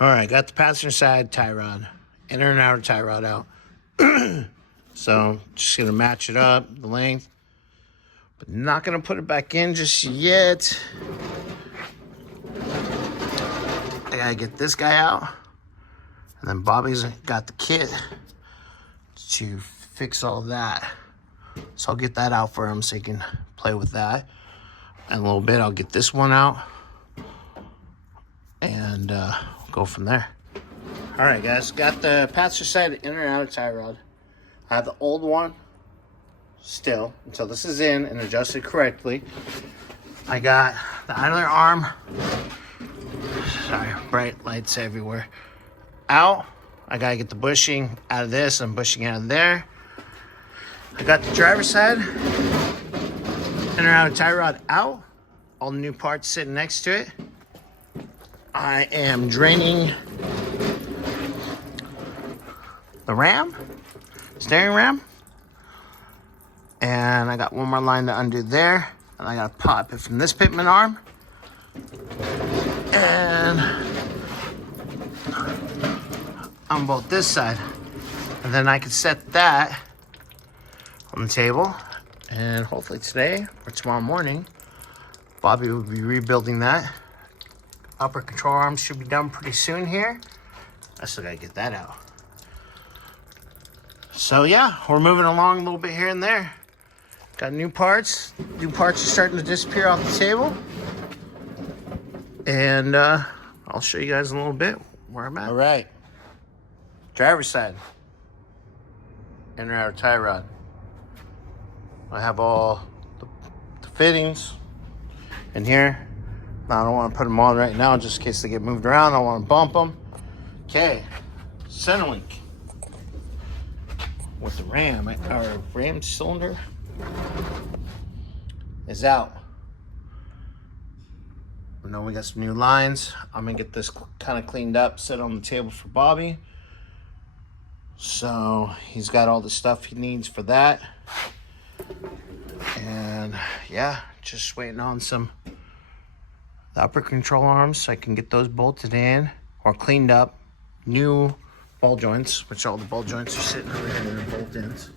All right, got the passenger side tie rod, inner and outer tie rod out. So just gonna match it up, the length, but not gonna put it back in just yet. I gotta get this guy out, and then Bobby's got the kit to fix all that. So I'll get that out for him so he can play with that. In a little bit, I'll get this one out and go from there. All right, guys, got the passenger side inner and outer tie rod. I have the old one still until this is in and adjusted correctly. I got the idler arm, sorry, bright lights everywhere, out. I gotta get the bushing out of this and bushing out of there. I got the driver's side inner and outer tie rod out. All the new parts sitting next to it. I am draining the steering ram. And I got one more line to undo there. And I gotta pop it from this pitman arm. And on both this side. And then I can set that on the table. And hopefully today or tomorrow morning, Bobby will be rebuilding that. Upper control arm should be done pretty soon here. I still gotta get that out. So yeah, we're moving along a little bit here and there. Got new parts. New parts are starting to disappear off the table. And I'll show you guys in a little bit where I'm at. All right. Driver's side. Inner outer tie rod. I have all the fittings in here. Now, I don't want to put them on right now just in case they get moved around. I don't want to bump them. Okay, center link with the ram, our ram cylinder is out. I know we got some new lines. I'm gonna get this kind of cleaned up, set on the table for Bobby. So he's got all the stuff he needs for that. And yeah, just waiting on some the upper control arms so I can get those bolted in or cleaned up. New ball joints, which all the ball joints are sitting over here in the bolt ends.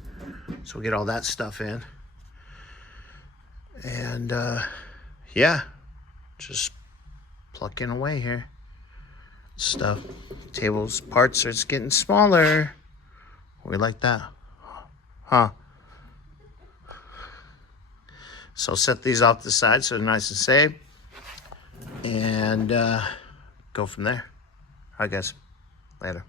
So we'll get all that stuff in. And yeah, just plucking away here. Stuff. Tables, parts are just getting smaller. We like that. Huh. So I'll set these off to the side so they're nice and safe. And go from there. All right, guys. Later.